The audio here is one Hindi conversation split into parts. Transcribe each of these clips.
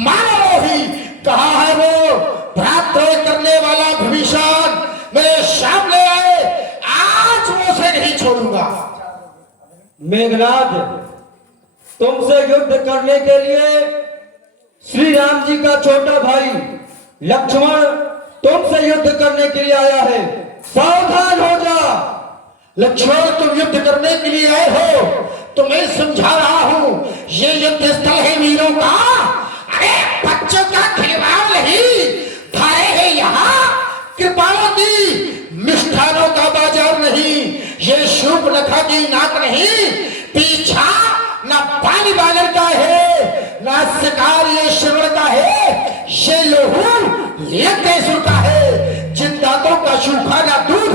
मारो ही। कहा है वो भ्रातृ करने वाला विभीषण मेरे सामने आए, आज वो उसे नहीं छोड़ूंगा। मेघनाथ, तुमसे युद्ध करने के लिए श्री राम जी का छोटा भाई लक्ष्मण तुमसे युद्ध करने के लिए आया है, सावधान हो जा। लक्ष्मण, तुम युद्ध करने के लिए आए हो, तुम्हें समझा रहा हूं, ये युद्ध स्थल है वीरों का, अरे बच्चों का खिलवाड़ नहीं। थारे है यहाँ कृपाणों की, मिष्ठानों का बाजार नहीं। ये शूर्पणखा की नाक नहीं, पीछा ना पानी बालर का है, ना शिकार ये श्रवण का है, ये लोहू यज्ञेश्वर का है। जिन दांतों का सूखा ना दूध,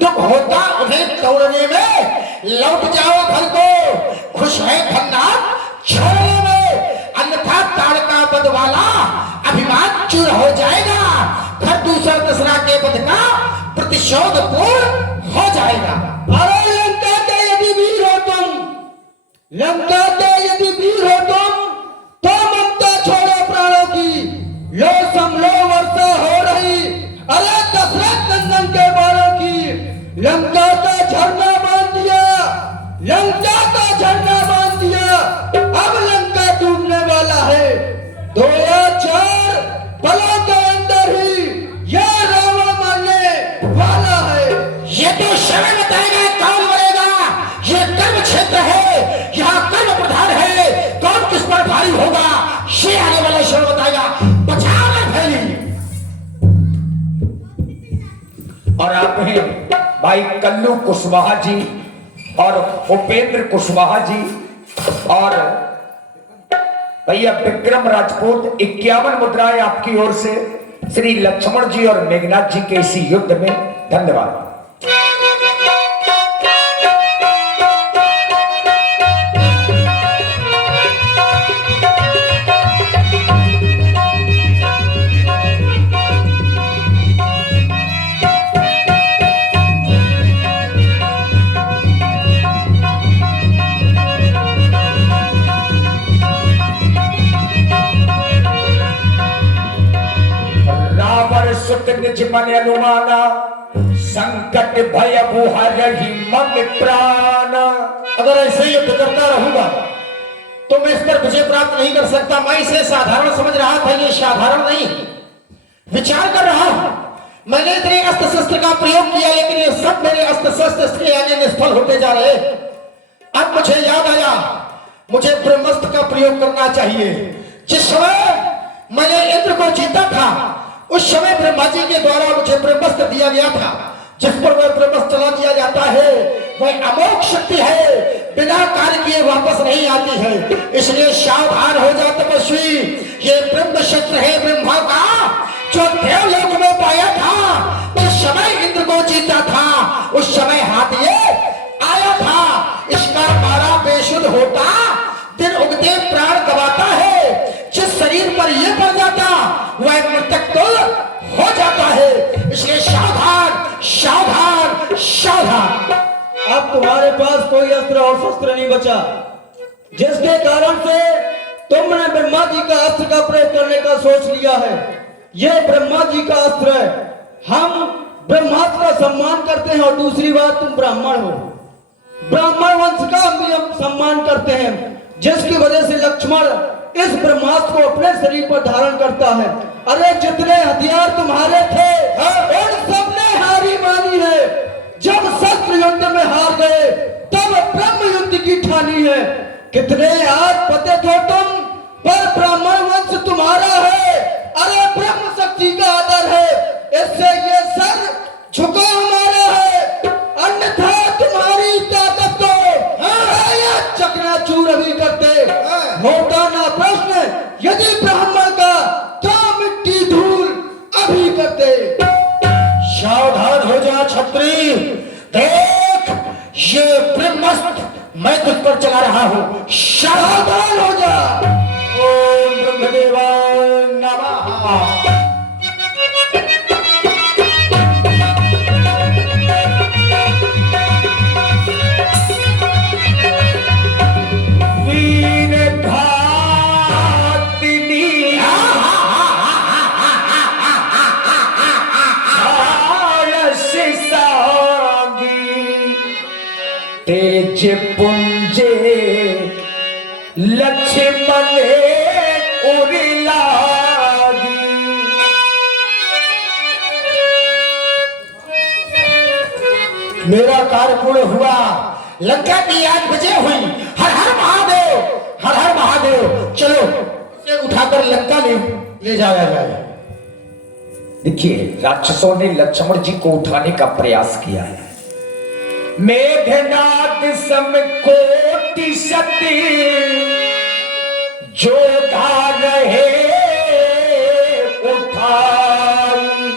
दुख होता उन्हें तोड़ने में। लौट जाओ घर को, खुश है भन्नाथ छोड़ने में, अन्यथा ताड़का पद वाला अभिमान चूर हो जाएगा। घर दूसरा दसरा के पद का प्रतिशोध पूर्ण हो जाएगा। अरे लंका के यदि वीर हो तुम, लंका के यदि वीर हो तुम, तो ममता छोड़ो प्राणों की, लो समलो वर्षा हो रही। अरे दशरथ नंदन के बालों की, लंका का झरना बांध दिया, लंका का झरना बांध दिया। अब लंका डूबने वाला है, 2 या 4 पलों के अंदर ही यह रावण मरने वाला है। ये तो समय बताएगा कौन मरेगा। ये कर्म क्षेत्र है, यहाँ कर्म प्रधान है, कौन किस पर भारी होगा ये आने वाला समय बताएगा। बचाओ ना फैली। और आप हैं भाई कल्लू कुशवाहा जी और उपेंद्र कुशवाहा जी और भैया विक्रम राजपूत, 51 मुद्राएं आपकी ओर से श्री लक्ष्मण जी और मेघनाथ जी के इसी युद्ध में। धन्यवाद। सुत निज मन अनुमाना, संकट भय बुहरहि मम प्राण। अगर ऐसे युद्ध करता रहूंगा तो मैं इस पर विजय प्राप्त नहीं कर सकता। मैं इसे साधारण समझ रहा था, ये साधारण नहीं। विचार कर रहा हूं, मैंने इतने अस्त्र शस्त्र का प्रयोग किया, लेकिन ये सब मेरे अस्त्र शस्त्र के आगे निष्फल होते जा रहे। अब मुझे याद आया, मुझे ब्रह्मास्त्र का प्रयोग करना चाहिए। जिस समय मैंने इंद्र को जीता था, उस समय ब्रह्मा जी के द्वारा मुझे ब्रह्मास्त्र दिया गया था। जिस पर वह ब्रह्मास्त्र चला दिया जाता है, वह अमोघ शक्ति है, बिना कार्य किए वापस नहीं आती है। इसलिए सावधान हो जा तपस्वी, ये ब्रह्म शस्त्र है ब्रह्मा का, जो देवलोक में पाया था। जिस समय इंद्र को जीता था, उस समय हाथ ये आया था। इसका मारा बेशुद्ध होता, दिन उगते प्राण गवाता है। जिस शरीर पर यह पड़ जाता, वह मृतक तो हो जाता है। इसलिए सावधान सावधान सावधान। अब तुम्हारे पास कोई अस्त्र और शस्त्र नहीं बचा, जिसके कारण से तुमने ब्रह्मा जी का अस्त्र का प्रयोग करने का सोच लिया है। यह ब्रह्मा जी का अस्त्र है, हम ब्रह्मास्त्र का सम्मान करते हैं। और दूसरी बात, तुम ब्राह्मण हो, ब्राह्मण वंश का हम भी हम सम्मान करते हैं, जिसकी वजह से लक्ष्मण इस ब्रह्मास्त्र को अपने शरीर पर धारण करता है। अरे जितने हथियार तुम्हारे थे, उन सब ने हारी मानी है। जब शस्त्र युद्ध में हार गए, तब ब्रह्म युद्ध की ठानी है। कितने आज पते थे तुम, पर ब्राह्मण वंश तुम्हारा है। अरे ब्रह्म शक्ति का आदर है, इससे ये सर झुका हमारा है। अन्यथा तुम्हारी ताकत को चकनाचूर अभी करते। होता ना प्रश्न यदि ब्राह्मण का, तो मिट्टी धूल अभी करते। सावधान हो जा छत्री, देख ये ब्रह्मास्त्र मैं तुझ पर चला रहा हूं। सावधान हो जा। ओम ब्रह्मदेवाय नमः। वीर घातिनी पुंजे लक्ष्मण उड़लागी। मेरा कार्य पूर्ण हुआ, लंका की आज विजय हुई। हर हर महादेव, हर हर महादेव। चलो इसे उठाकर लंका ले जाया जाए। देखिए, राक्षसों ने लक्ष्मण जी को उठाने का प्रयास किया है। मेघनाद सम कोटि सती जो गा रहे उठाई,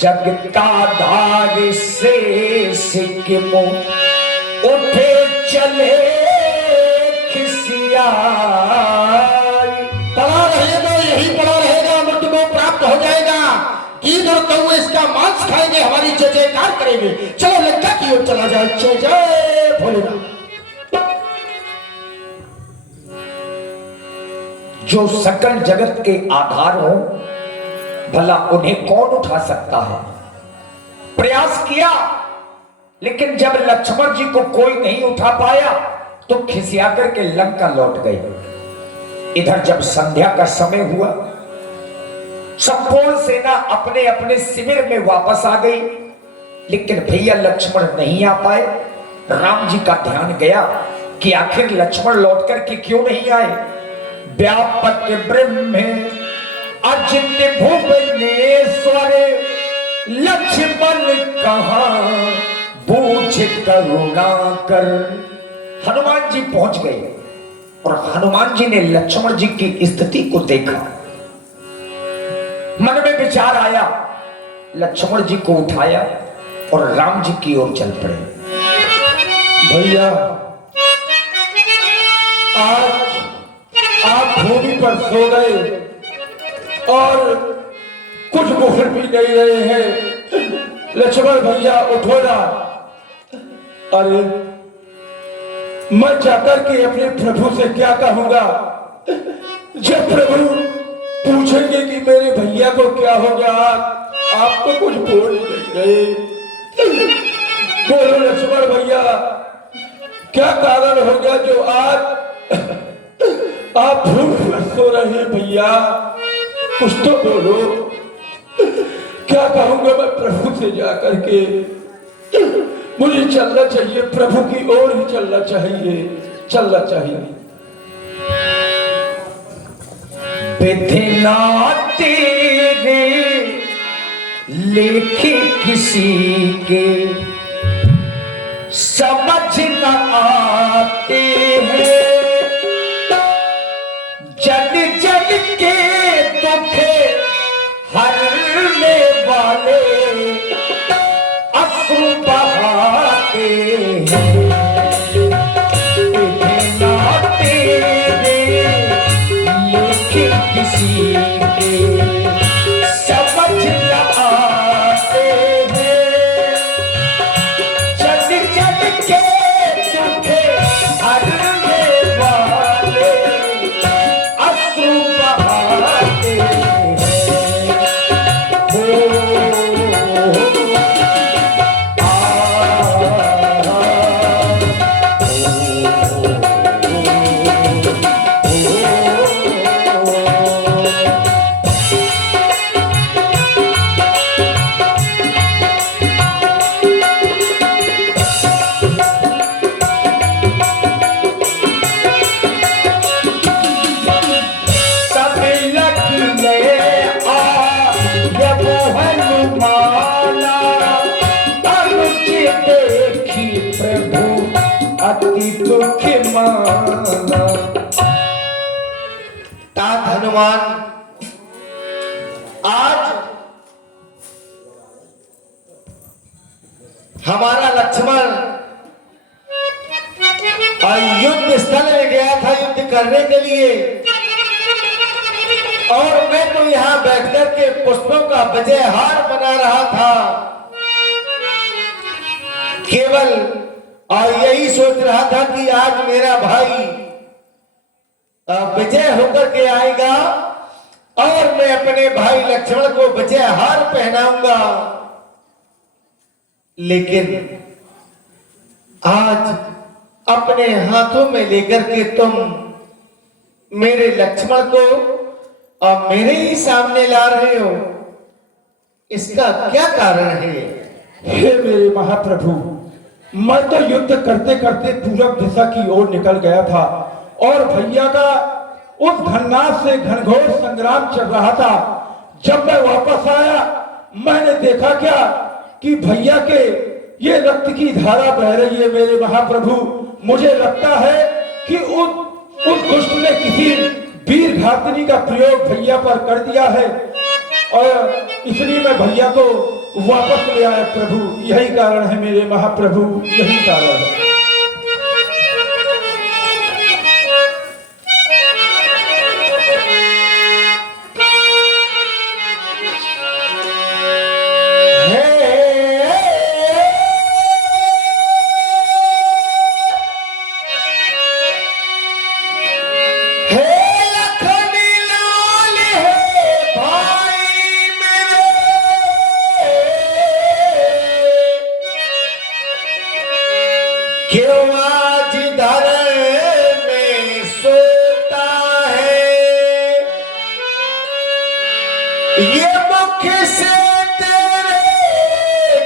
जगता धार से सिक्किमो उठे चले खिसियाई। पड़ा रहेगा, यही पड़ा रहेगा, मृत्यु को प्राप्त हो जाएगा। ईद और कौवे इसका मांस खाएंगे, हमारी जय जयकार करेंगे। चलो लंका की ओर चला जाए। जय जय भोलेनाथ। जो सकल जगत के आधार हो, भला उन्हें कौन उठा सकता है? प्रयास किया, लेकिन जब लक्ष्मण जी को कोई नहीं उठा पाया तो खिसिया करके लंका लौट गए। इधर जब संध्या का समय हुआ, संपूर्ण सेना अपने अपने शिविर में वापस आ गई, लेकिन भैया लक्ष्मण नहीं आ पाए। राम जी का ध्यान गया कि आखिर लक्ष्मण लौट करके क्यों नहीं आए। व्यापक ब्रह्म अजित भुवनेश्वर लक्ष्मण कहाँ बूझ करुणा कर। हनुमान जी पहुंच गए और हनुमान जी ने लक्ष्मण जी की स्थिति को देखा। मन में विचार आया, लक्ष्मण जी को उठाया और राम जी की ओर चल पड़े। भैया, आज आप भूमि पर सो गए और कुछ बोल भी नहीं रहे हैं। लक्ष्मण भैया उठो ना। अरे मैं जाकर के अपने प्रभु से क्या कहूंगा? जब प्रभु पूछेंगे कि मेरे भैया को क्या हो गया, आप तो कुछ बोल नहीं रहे। बोलो लक्ष्मण भैया, क्या कारण हो गया जो आज आप भूख में सो रहे हैं? भैया कुछ तो बोलो। क्या कहूंगा मैं प्रभु से जाकर के? मुझे चलना चाहिए, प्रभु की ओर ही चलना चाहिए, चलना चाहिए। विधि ना तेरे लेखे किसी के समझ न आते हैं। जन जन के दुखे हरने वाले अश्रु बहाते हैं। विधि ना तेरे लेखे किसी के समझ न आते हैं। जन जन के दुखे हरने वाले अश्रु बहाते हैं। तात हनुमान, आज हमारा लक्ष्मण युद्ध स्थल में गया था युद्ध करने के लिए, और मैं तो यहाँ बैठकर के पुष्पों का विजय हार बना रहा था। केवल और यही सोच रहा था कि आज मेरा भाई विजय होकर के आएगा और मैं अपने भाई लक्ष्मण को विजय हार पहनाऊंगा। लेकिन आज अपने हाथों में लेकर के तुम मेरे लक्ष्मण को और मेरे ही सामने ला रहे हो, इसका क्या कारण है? हे मेरे महाप्रभु, मैं तो युद्ध करते करते पूरब दिशा की ओर निकल गया था और भैया का उस घननाद से घनघोर संग्राम चल रहा था। जब मैं वापस आया, मैंने देखा क्या कि भैया के ये रक्त की धारा बह रही है। मेरे महाप्रभु, मुझे लगता है कि उस दुष्ट ने किसी वीर घातनी का प्रयोग भैया पर कर दिया है और इसलिए मैं भैया को वापस ले आया प्रभु। यही कारण है मेरे महाप्रभु, यही कारण है। क्यों आज धरण में सोता है, ये मुख से तेरे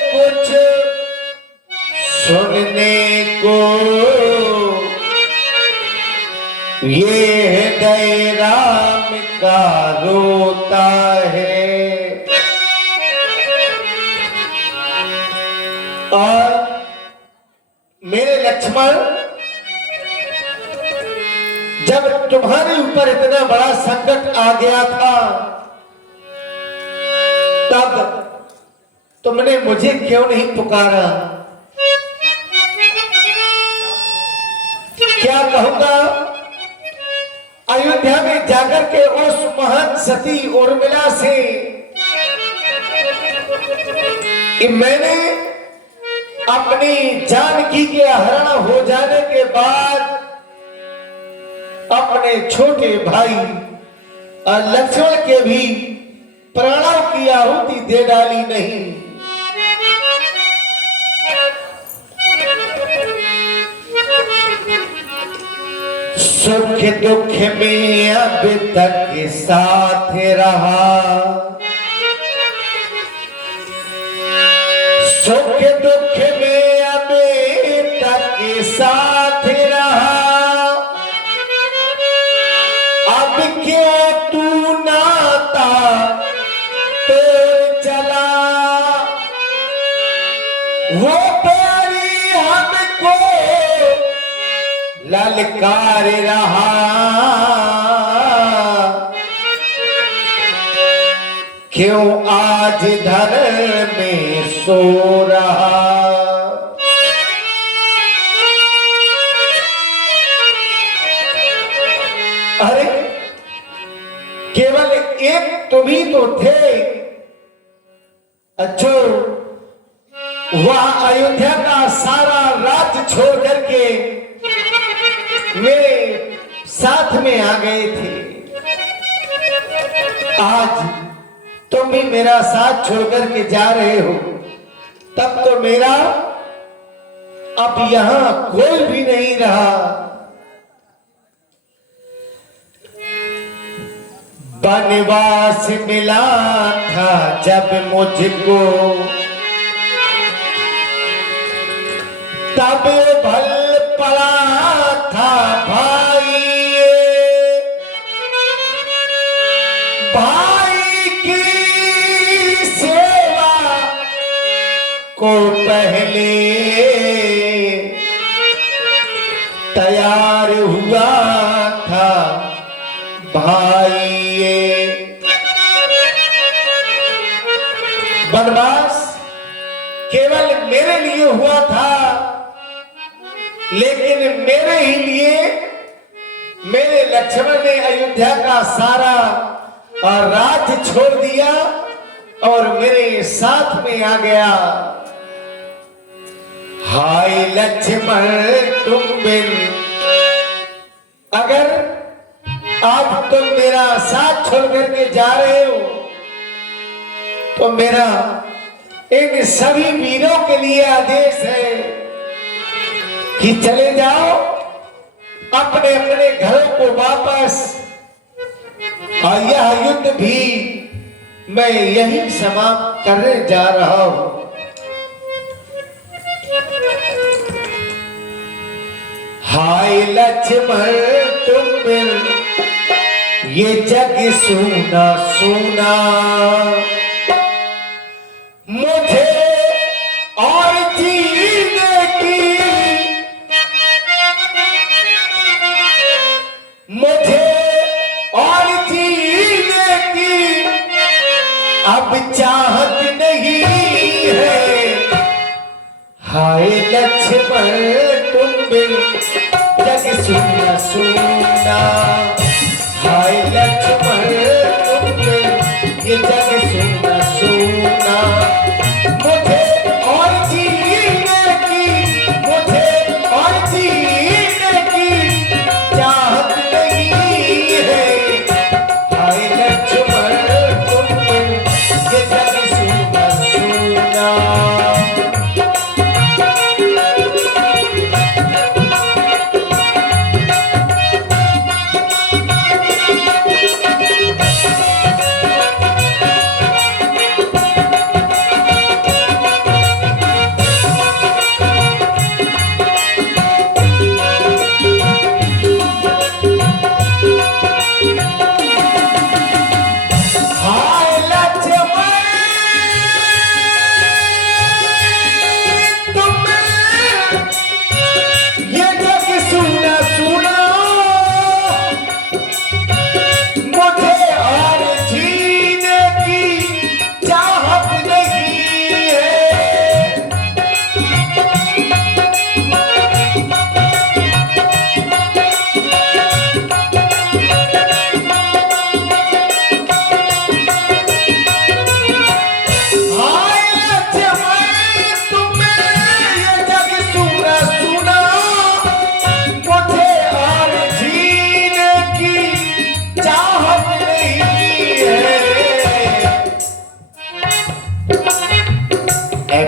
कुछ सुनने को, ये हृदय राम का रोता है। और मेरे लक्ष्मण, जब तुम्हारे ऊपर इतना बड़ा संकट आ गया था, तब तुमने मुझे क्यों नहीं पुकारा? क्या कहूंगा अयोध्या में जाकर के उस महान सती उर्मिला से कि मैंने अपनी जानकी के हरण हो जाने के बाद अपने छोटे भाई और लक्ष्मण के भी प्राणों की आहुति दे डाली नहीं। सुख दुख में अब तक साथ रहा, सुख दुख में अभी तक साथ रहा, अब क्यों तू नाता तोड़ चला, वो प्यारी हमको ललकार रहा, क्यों आज धरण में सो रहा। अरे केवल एक तुम ही तो थे जो वह अयोध्या का सारा राज्य छोड़ करके मेरे साथ में आ गए थे। आज तुम भी मेरा साथ छोड़कर के जा रहे हो, तब तो मेरा अब यहां कोई भी नहीं रहा। वनवास मिला था जब मुझको, तब भल पड़ा था भाई, भाई की सेवा को पहले तैयार हुआ था भाई। वनवास केवल मेरे लिए हुआ था, लेकिन मेरे ही लिए मेरे लक्ष्मण ने अयोध्या का सारा राज्य छोड़ दिया और मेरे साथ में आ गया। हाय लक्ष्मण तुम बिन, अगर आज तुम मेरा साथ छोड़ करके जा रहे हो तो मेरा इन सभी वीरों के लिए आदेश है कि चले जाओ अपने अपने घरों को वापस, और यह युद्ध भी मैं यही समाप्त करने जा रहा हूं। हाय लक्ष्मण तुम बिन ये जग सुना सुना, मुझे और जीने की, मुझे और जीने की अब चाहत नहीं है। हाय लक्ष्मण तुम बिन जग सुना सुना, हाय लक्ष्मण तुम बिन ये जग सुना सुना, मुझे और जीने की, मुझे और जीने की चाहत नहीं है। हाय लक्ष्मण तुम बिन ये जग सुना सुना।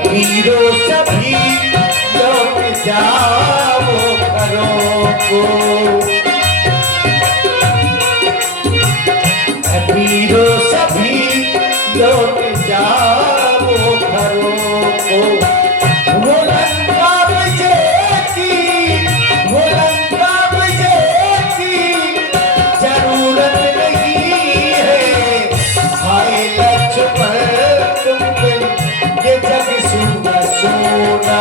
वीरों सभी लौट जाओ घरों को, वीरों सभी लौट जाओ घरों को। वो लंका विजय की जरूरत नहीं है। हाय लक्ष्मण तुम बिन ये जग सुना सुना।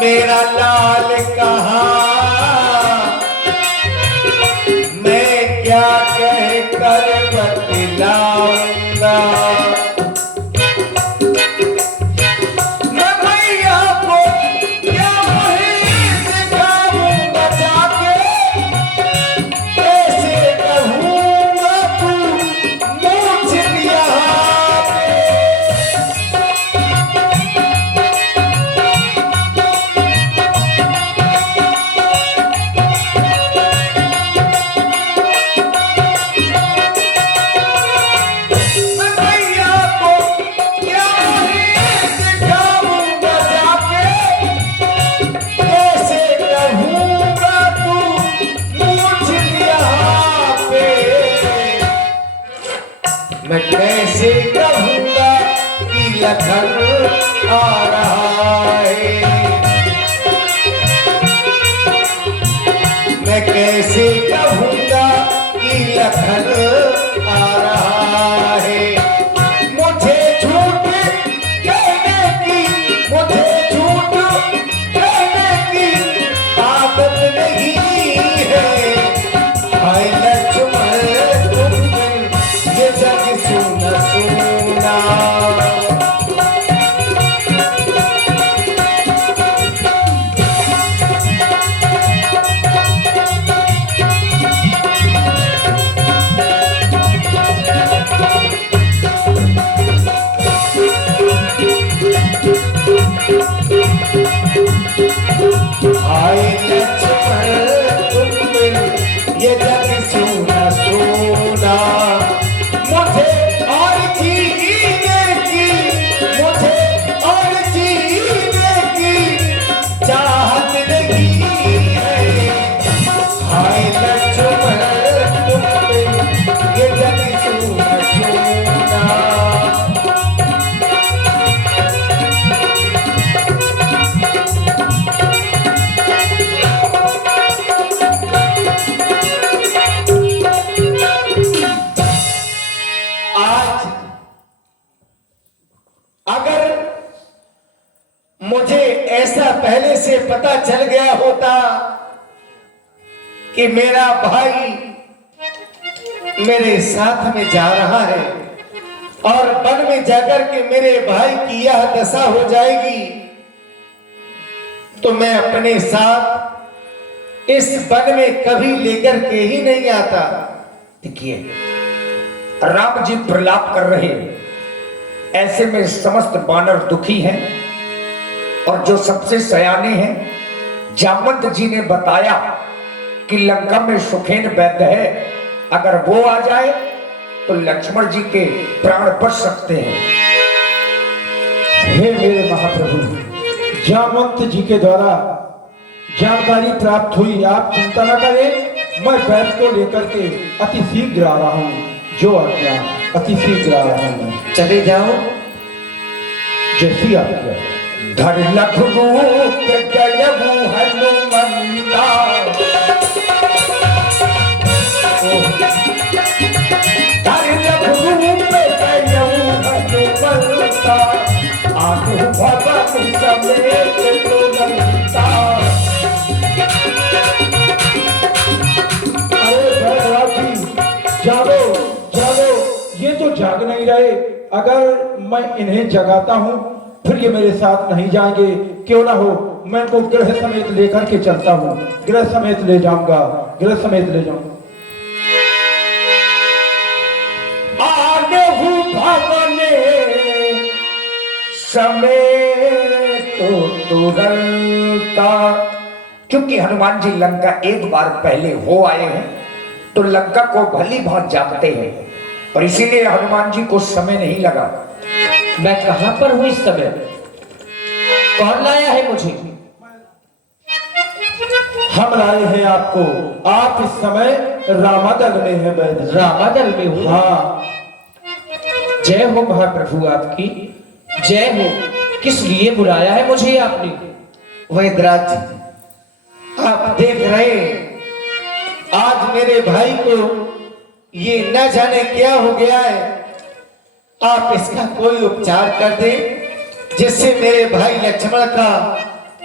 मेरा लाल कहाँ, मैं क्या कह कर बतलाऊंगा। मैं भैया को क्या वहीं दिखाऊंगा जाके, कैसे कहूंगा तू मूछ लिया मैं कैसे कहूंगा कि लखन आ रहा है। मैं कैसे कहूँगा कि लखन आ रहा है। मुझे झूठ कहने की, मुझे झूठ कहने की आदत नहीं है। हाय लक्ष्मण तुम ये जग सुना सुना। हाय लक्ष्मण तुम ये जग सुना सुना। मुझे और जीने की, मुझे और जीने की चाहत नहीं है। हाय लक्ष्मण तुम ये जग सुना सुना। अगर मुझे ऐसा पहले से पता चल गया होता कि मेरा भाई मेरे साथ में जा रहा है और वन में जाकर के मेरे भाई की यह दशा हो जाएगी, तो मैं अपने साथ इस वन में कभी लेकर के ही नहीं आता। देखिए, राम जी प्रलाप कर रहे हैं। ऐसे में समस्त वानर दुखी हैं और जो सबसे सयाने हैं जामवंत जी ने बताया कि लंका में सुखेन वैद्य है, अगर वो आ जाए तो लक्ष्मण जी के प्राण बच सकते हैं। हे मेरे महाप्रभु, जामवंत जी के द्वारा जानकारी प्राप्त हुई, आप चिंता न करें। मैं वैद्य को लेकर के अति शीघ्र आ रहा हूँ। जो आज्ञा, अति शीघ्र आ रहा हूँ। चले जाओ। जैसी आज्ञा। धर लख रूप गयबु हनुमंता। धर लख रूप गयबु हनुमंता। आगु भवन समेत तुरंता। अरे भैरव जी, जागो जागो, ये तो जाग नहीं रहे। अगर मैं इन्हें जगाता हूँ फिर ये मेरे साथ नहीं जाएंगे। क्यों ना हो मैं इनको गृह समेत लेकर के चलता हूँ, गृह समेत ले जाऊंगा, गृह समेत ले जाऊंगा। आगु भवन समेत तुरंता। क्योंकि हनुमान जी लंका एक बार पहले हो आए हैं तो लंका को भली भांति जानते हैं और इसीलिए हनुमान जी को समय नहीं लगा। मैं कहां पर हूं इस समय? कौन लाया है मुझे? हम लाए हैं आपको। आप इस समय रामादल में हैं वैद्य। रामादल में हूं? हाँ। जय हो महाप्रभु आपकी, जय हो। किस लिए बुलाया है मुझे आपने? वैद्यराज जी, आप देख रहे हैं आज मेरे भाई को ये न जाने क्या हो गया है। आप इसका कोई उपचार कर दें जिससे मेरे भाई लक्ष्मण का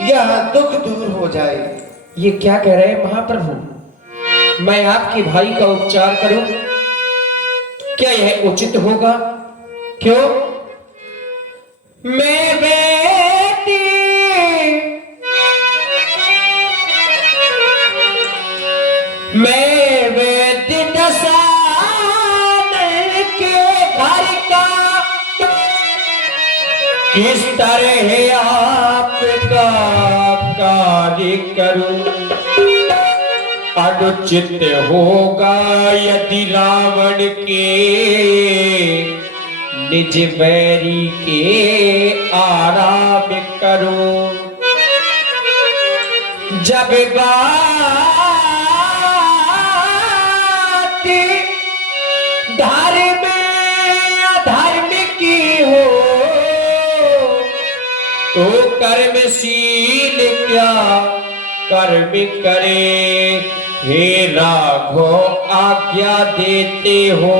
यह दुख दूर हो जाए। ये क्या कह रहे हैं महाप्रभु? मैं आपके भाई का उपचार करूं? क्या यह उचित होगा? क्यों? मैं बेटी मैं वेद दसान के घर का किस तरह आपका कार्य करूं? अनुचित होगा यदि रावण के निज बैरी के आराम करूं। जब बात धर्म अधर्म की हो तो कर्मशील क्या कर्म करे, हे राघव आज्ञा देते हो,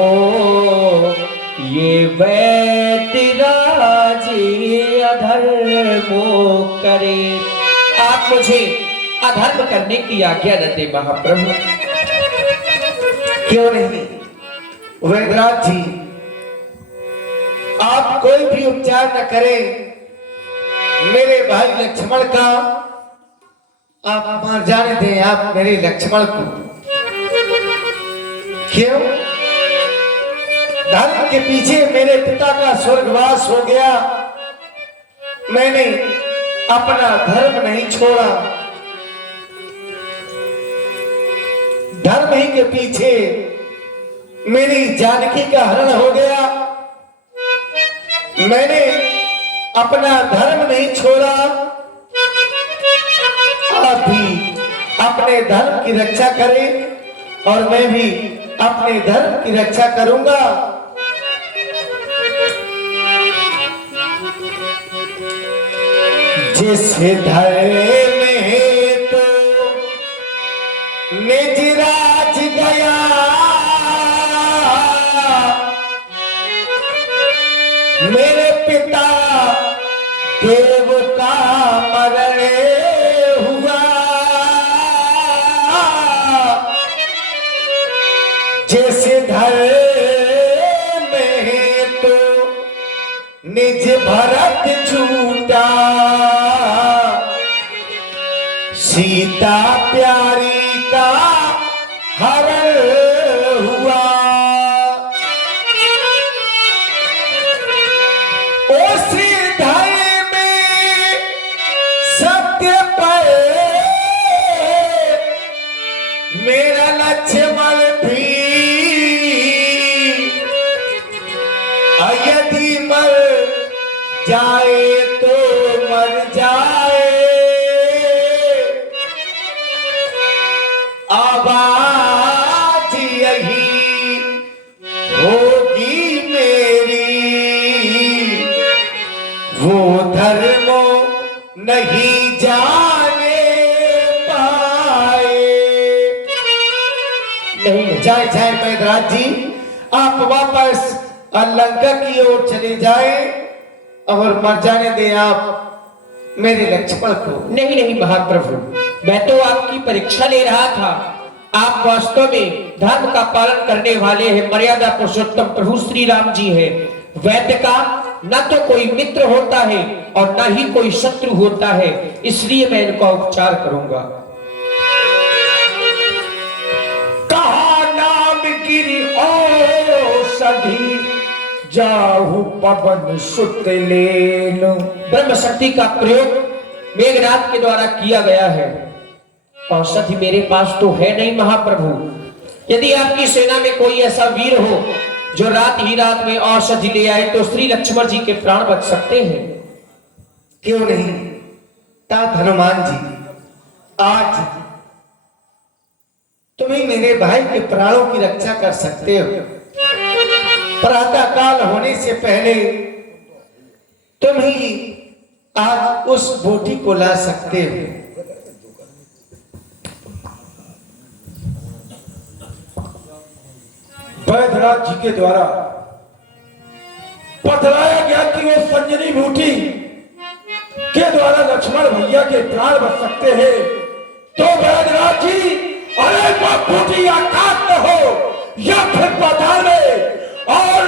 ये वैतराज अधर्मो करे। आप मुझे अधर्म करने की आज्ञा न दे महाप्रभु। क्यों नहीं वैद्यराज जी, आप कोई भी उपचार न करें, मेरे भाई लक्ष्मण का आप मार जाने दें, आप मेरे लक्ष्मण को। क्यों? धर्म के पीछे मेरे पिता का स्वर्गवास हो गया, मैंने अपना धर्म नहीं छोड़ा। धर्म ही के पीछे मेरी जानकी का हरण हो गया, मैंने अपना धर्म नहीं छोड़ा। आप भी अपने धर्म की रक्षा करें और मैं भी अपने धर्म की रक्षा करूंगा। जिस धर्म हेतु निज राज गया, मेरे पिता देव का मरण हुआ, जैसे धर्म हेतु निज भरत छूटा, सीता प्यारी का हरण हुआ। उसी धर्म में सत्य पर मेरा लक्ष्मण भी यदि मर जाए तो मर जाए, आवाज यही होगी मेरी, वो धर्म नहीं जाने पाए। नहीं जाए जाए वैद्यराज जी, आप वापस लंका की ओर चले जाए और मर जाने दे आप मेरे लक्ष्मण को। नहीं नहीं महाप्रभु, मैं तो आपकी परीक्षा ले रहा था। आप वास्तव में धर्म का पालन करने वाले हैं, मर्यादा पुरुषोत्तम प्रभु श्री राम जी है। वैद्य का न तो कोई मित्र होता है और न ही कोई शत्रु होता है, इसलिए मैं इनका उपचार करूंगा। कहा नाम गिरी औषधि, जाहु पवन सुत लेनु। ब्रह्म शक्ति का प्रयोग मेघनाथ के द्वारा किया गया है। औषधि मेरे पास तो है नहीं महाप्रभु। यदि आपकी सेना में कोई ऐसा वीर हो जो रात ही रात में औषधि ले आए तो श्री लक्ष्मण जी के प्राण बच सकते हैं। क्यों नहीं तात हनुमान जी, आज तुम ही मेरे भाई के प्राणों की रक्षा कर सकते हो। प्रातः काल होने से पहले तुम ही आज उस बूटी को ला सकते हो। वैद्यराज जी के द्वारा बतलाया गया कि वो संजनी बूटी के द्वारा लक्ष्मण भैया के प्राण बच सकते हैं। तो वैद्यराज जी, अरे वो बूटी आकाश में हो या फिर पाताल में, और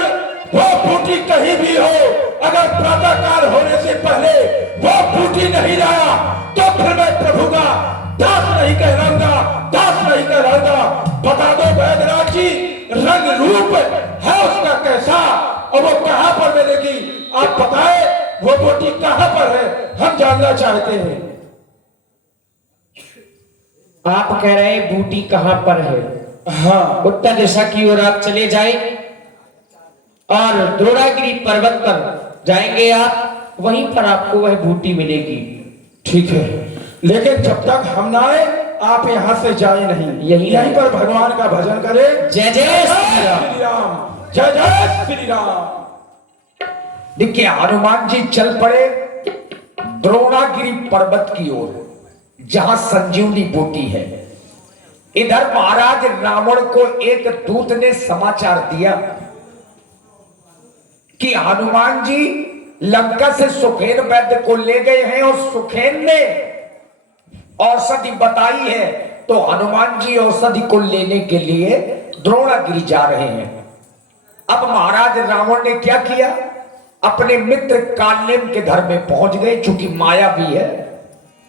वो बूटी कहीं भी हो, अगर प्रातः काल होने से पहले वो बूटी नहीं लाया तो फिर मैं प्रभु का दास नहीं कहलाऊंगा, दास नहीं कहलाऊंगा। बता दो वैद्यराज जी, रंग रूप है उसका कैसा और वो कहां पर मिलेगी? आप बताएं, वो बूटी कहां पर है, हम जानना चाहते हैं। आप कह रहे हैं बूटी कहां पर है? हाँ, उत्तर दिशा की ओर आप चले जाएं और द्रोणागिरी पर्वत पर जाएंगे आप, वहीं पर आपको वह बूटी मिलेगी। ठीक है, लेकिन जब तक हम ना आए आप यहाँ से जाए नहीं, यहीं पर भगवान का भजन करें। जय जय श्री राम, जय जय श्री राम। देखिए हनुमान जी चल पड़े, द्रोणागिरी पर्वत की ओर, जहां संजीवनी बूटी है। इधर महाराज रावण को एक दूत ने समाचार दिया कि हनुमान जी लंका से सुखेन वैद्य को ले गए हैं और सुखेन ने औषधि बताई है, तो हनुमान जी औषधि को लेने के लिए द्रोणागिरी जा रहे हैं। अब महाराज रावण ने क्या किया, अपने मित्र कालेम के घर में पहुंच गए, चूंकि माया भी है।